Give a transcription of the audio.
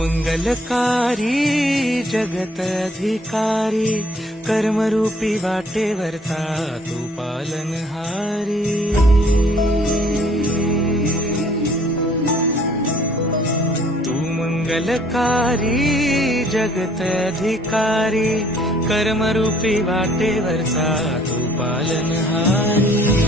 मंगलकारी जगत अधिकारी कर्मरूपी वाटेवरचा तू पालनहारी। तू मंगलकारी जगत अधिकारी कर्मरूपी वाटेवरचा तू पालनहारी।